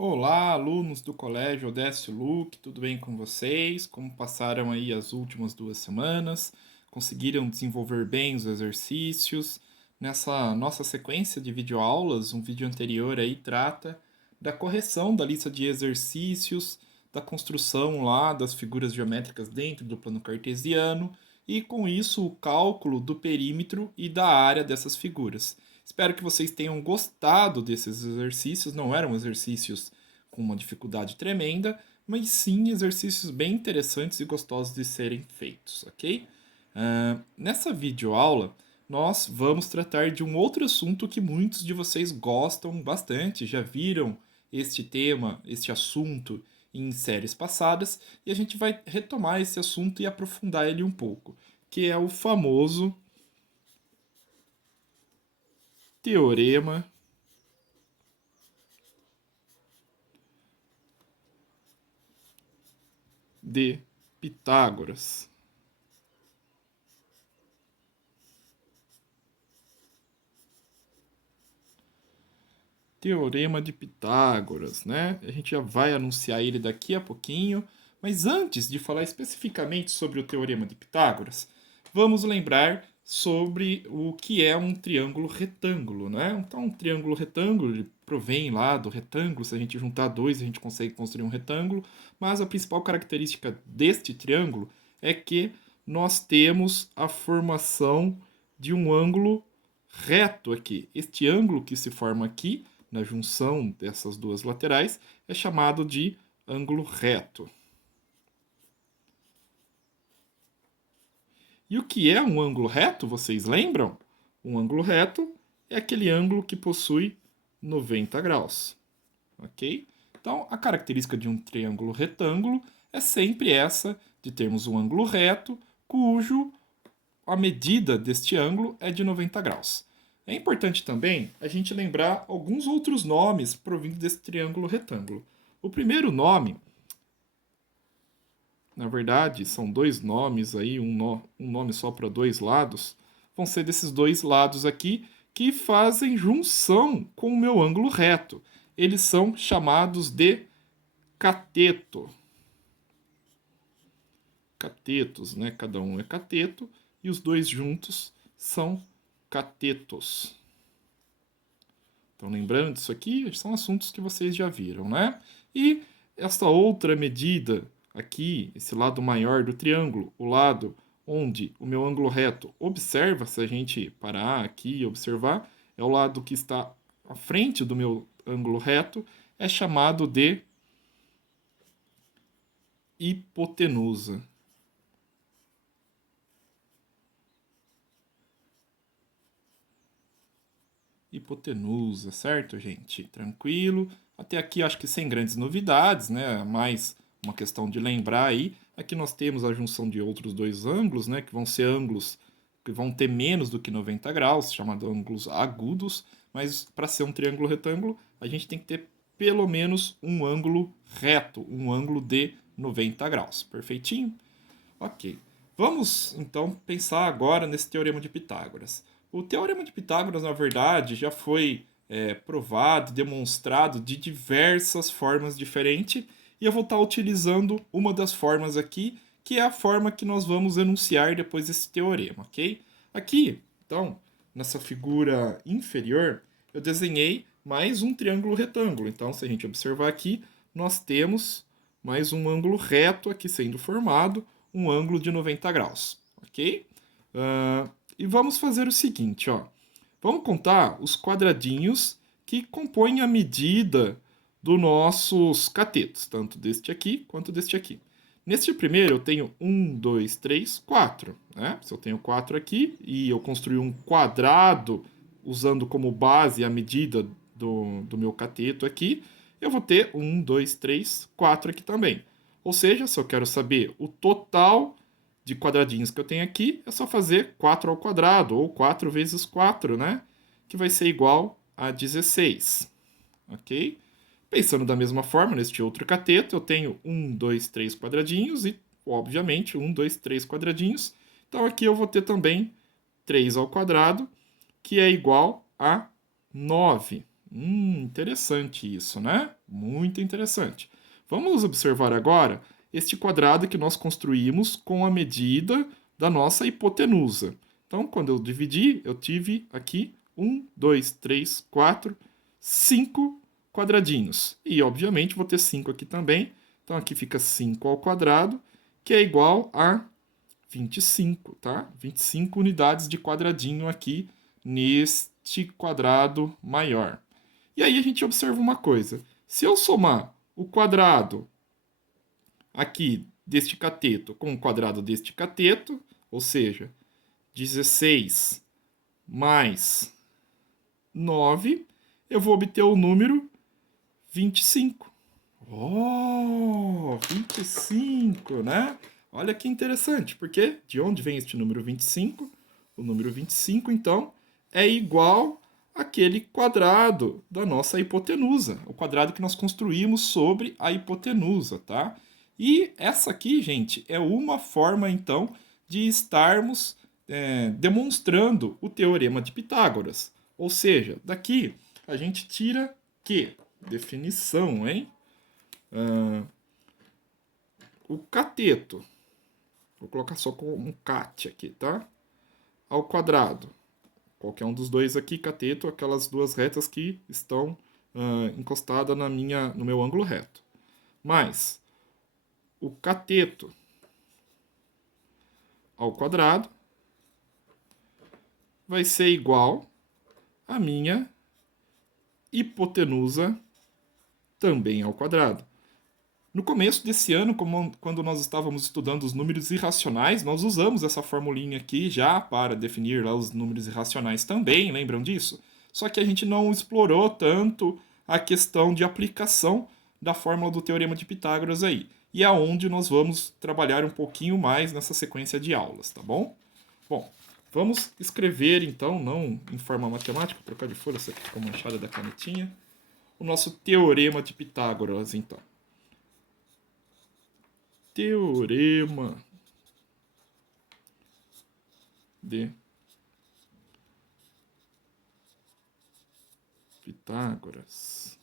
Olá, alunos do Colégio Odécio Luque, tudo bem com vocês? Como passaram aí as últimas 2 semanas? Conseguiram desenvolver bem os exercícios? Nessa nossa sequência de videoaulas, um vídeo anterior aí trata da correção da lista de exercícios, da construção lá das figuras geométricas dentro do plano cartesiano e com isso o cálculo do perímetro e da área dessas figuras. Espero que vocês tenham gostado desses exercícios. Não eram exercícios com uma dificuldade tremenda, mas sim exercícios bem interessantes e gostosos de serem feitos, ok? Nessa videoaula, nós vamos tratar de um outro assunto que muitos de vocês gostam bastante, já viram este tema, este assunto em séries passadas, e a gente vai retomar esse assunto e aprofundar ele um pouco, que é o famoso teorema de Pitágoras. Teorema de Pitágoras, né? A gente já vai anunciar ele daqui a pouquinho, mas antes de falar especificamente sobre o Teorema de Pitágoras, vamos lembrar sobre o que é um triângulo retângulo, né? Então, um triângulo retângulo ele provém lá do retângulo, se a gente juntar dois, a gente consegue construir um retângulo, mas a principal característica deste triângulo é que nós temos a formação de um ângulo reto aqui. Este ângulo que se forma aqui na junção dessas duas laterais é chamado de ângulo reto. E o que é um ângulo reto, vocês lembram? Um ângulo reto é aquele ângulo que possui 90 graus, ok? Então, a característica de um triângulo retângulo é sempre essa de termos um ângulo reto cujo a medida deste ângulo é de 90 graus. É importante também a gente lembrar alguns outros nomes provindos desse triângulo retângulo. O primeiro nome, na verdade, são dois nomes aí, um nome só para dois lados, vão ser desses dois lados aqui que fazem junção com o meu ângulo reto. Eles são chamados de cateto. Catetos, né? Cada um é cateto e os dois juntos são catetos. Então, lembrando disso aqui, são assuntos que vocês já viram, né? E esta outra medida aqui, esse lado maior do triângulo, o lado onde o meu ângulo reto observa, se a gente parar aqui e observar, é o lado que está à frente do meu ângulo reto, é chamado de hipotenusa. Hipotenusa, certo, gente? Tranquilo. Até aqui acho que sem grandes novidades, né? Mais uma questão de lembrar aí. Aqui nós temos a junção de outros dois ângulos, né? Que vão ser ângulos que vão ter menos do que 90 graus, chamados ângulos agudos. Mas para ser um triângulo retângulo, a gente tem que ter pelo menos um ângulo reto, um ângulo de 90 graus. Perfeitinho? Ok. Vamos então pensar agora nesse teorema de Pitágoras. O teorema de Pitágoras, na verdade, já foi provado, demonstrado de diversas formas diferentes, e eu vou estar utilizando uma das formas aqui, que é a forma que nós vamos enunciar depois desse teorema, ok? Aqui, então, nessa figura inferior, eu desenhei mais um triângulo retângulo. Então, se a gente observar aqui, nós temos mais um ângulo reto aqui sendo formado, um ângulo de 90 graus, ok? E vamos fazer o seguinte, ó. Vamos contar os quadradinhos que compõem a medida dos nossos catetos, tanto deste aqui quanto deste aqui. Neste primeiro eu tenho 1, 2, 3, 4. Né? Se eu tenho 4 aqui e eu construir um quadrado usando como base a medida do meu cateto aqui, eu vou ter 1, 2, 3, 4 aqui também. Ou seja, se eu quero saber o total de quadradinhos que eu tenho aqui, é só fazer 4 ao quadrado, ou 4 vezes 4, né? Que vai ser igual a 16, ok? Pensando da mesma forma, neste outro cateto, eu tenho 1, 2, 3 quadradinhos e, obviamente, 1, 2, 3 quadradinhos. Então aqui eu vou ter também 3 ao quadrado, que é igual a 9, Interessante isso, né? Muito interessante. Vamos observar agora este quadrado que nós construímos com a medida da nossa hipotenusa. Então, quando eu dividi, eu tive aqui 5 quadradinhos. E, obviamente, vou ter 5 aqui também. Então, aqui fica 5 ao quadrado, que é igual a 25, tá? 25 unidades de quadradinho aqui neste quadrado maior. E aí a gente observa uma coisa. Se eu somar o quadrado aqui deste cateto com o quadrado deste cateto, ou seja, 16 mais 9, eu vou obter o número 25. Oh, 25, né? Olha que interessante, porque de onde vem este número 25? O número 25, então, é igual àquele quadrado da nossa hipotenusa, o quadrado que nós construímos sobre a hipotenusa, tá? E essa aqui, gente, é uma forma, então, de estarmos demonstrando o teorema de Pitágoras. Ou seja, daqui a gente tira que? Definição, hein? O cateto, vou colocar só com um cat aqui, tá? Ao quadrado. Qualquer um dos dois aqui, cateto, aquelas duas retas que estão encostadas no meu ângulo reto. Mais o cateto ao quadrado vai ser igual à minha hipotenusa também ao quadrado. No começo desse ano, quando nós estávamos estudando os números irracionais, nós usamos essa formulinha aqui já para definir lá os números irracionais também, lembram disso? Só que a gente não explorou tanto a questão de aplicação da fórmula do Teorema de Pitágoras aí. E é onde nós vamos trabalhar um pouquinho mais nessa sequência de aulas, tá bom? Bom, vamos escrever então, não em forma matemática, vou trocar de folha, essa aqui ficou manchada da canetinha, o nosso Teorema de Pitágoras, então. Teorema de Pitágoras.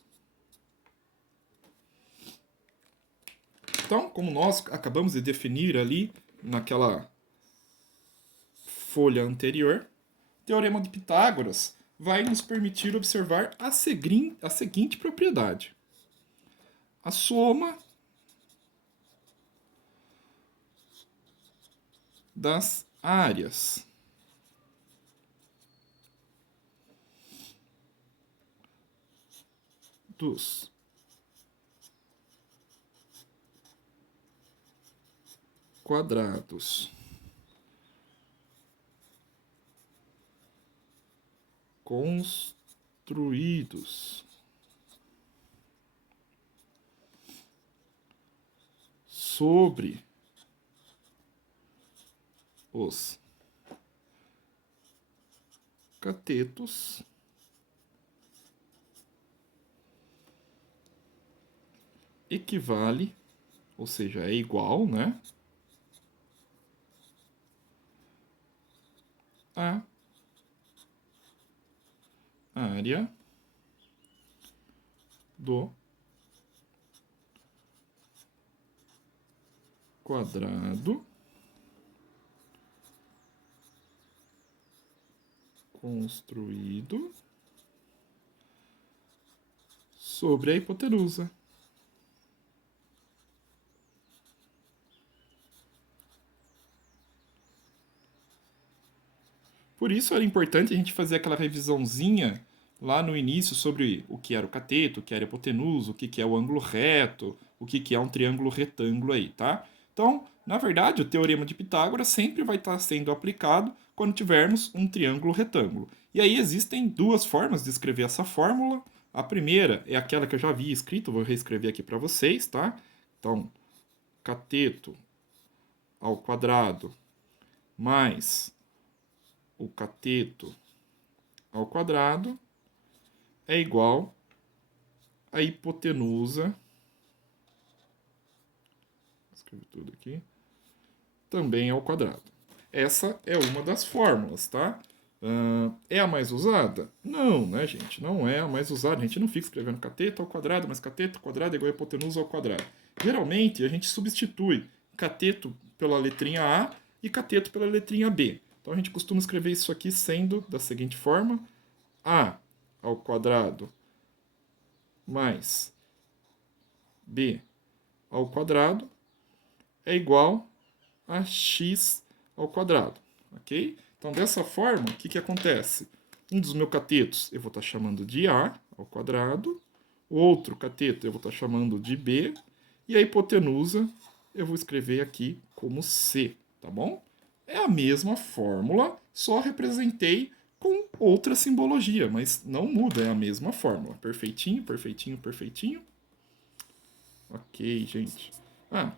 Então, como nós acabamos de definir ali naquela folha anterior, o Teorema de Pitágoras vai nos permitir observar a seguinte propriedade. A soma das áreas dos quadrados construídos sobre os catetos equivale, ou seja, é igual, né, a área do quadrado construído sobre a hipotenusa. Por isso era importante a gente fazer aquela revisãozinha lá no início sobre o que era o cateto, o que era a hipotenusa, o que é o ângulo reto, o que é um triângulo retângulo aí, tá? Então, na verdade, o teorema de Pitágoras sempre vai estar sendo aplicado quando tivermos um triângulo retângulo. E aí existem duas formas de escrever essa fórmula. A primeira é aquela que eu já havia escrito, vou reescrever aqui para vocês, tá? Então, cateto ao quadrado mais o cateto ao quadrado é igual a hipotenusa, escrevo tudo aqui, também ao quadrado. Essa é uma das fórmulas, tá? É a mais usada? Não, né, gente? Não é a mais usada. A gente não fica escrevendo cateto ao quadrado, mas cateto ao quadrado é igual a hipotenusa ao quadrado. Geralmente, a gente substitui cateto pela letrinha A e cateto pela letrinha B. Então, a gente costuma escrever isso aqui sendo da seguinte forma: A ao quadrado mais B ao quadrado é igual a x ao quadrado, ok? Então, dessa forma, o que acontece? Um dos meus catetos eu vou estar chamando de A ao quadrado, o outro cateto eu vou estar chamando de B, e a hipotenusa eu vou escrever aqui como C, tá bom? É a mesma fórmula, só representei com outra simbologia, mas não muda, é a mesma fórmula. Perfeitinho, perfeitinho, perfeitinho. Ok, gente.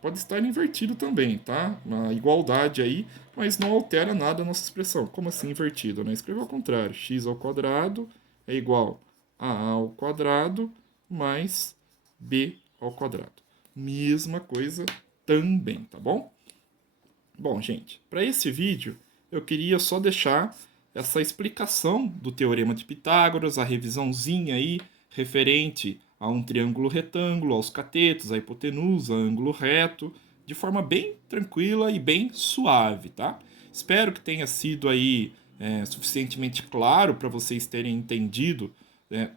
Pode estar invertido também, tá? Uma igualdade aí, mas não altera nada a nossa expressão. Como assim invertido, né? Escreva ao contrário. X ao quadrado é igual a ao quadrado mais b ao quadrado. Mesma coisa também, tá bom? Bom, gente, para esse vídeo eu queria só deixar essa explicação do Teorema de Pitágoras, a revisãozinha aí referente a um triângulo retângulo, aos catetos, à hipotenusa, ângulo reto, de forma bem tranquila e bem suave, tá? Espero que tenha sido aí suficientemente claro para vocês terem entendido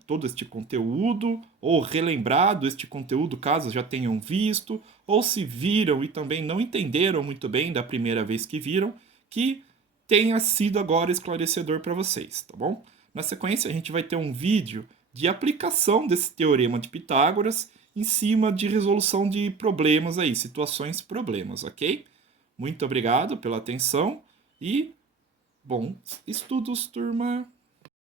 todo este conteúdo, ou relembrado este conteúdo caso já tenham visto, ou se viram e também não entenderam muito bem da primeira vez que viram, que tenha sido agora esclarecedor para vocês, tá bom? Na sequência, a gente vai ter um vídeo de aplicação desse teorema de Pitágoras em cima de resolução de problemas aí, situações problemas, ok? Muito obrigado pela atenção e bons estudos, turma!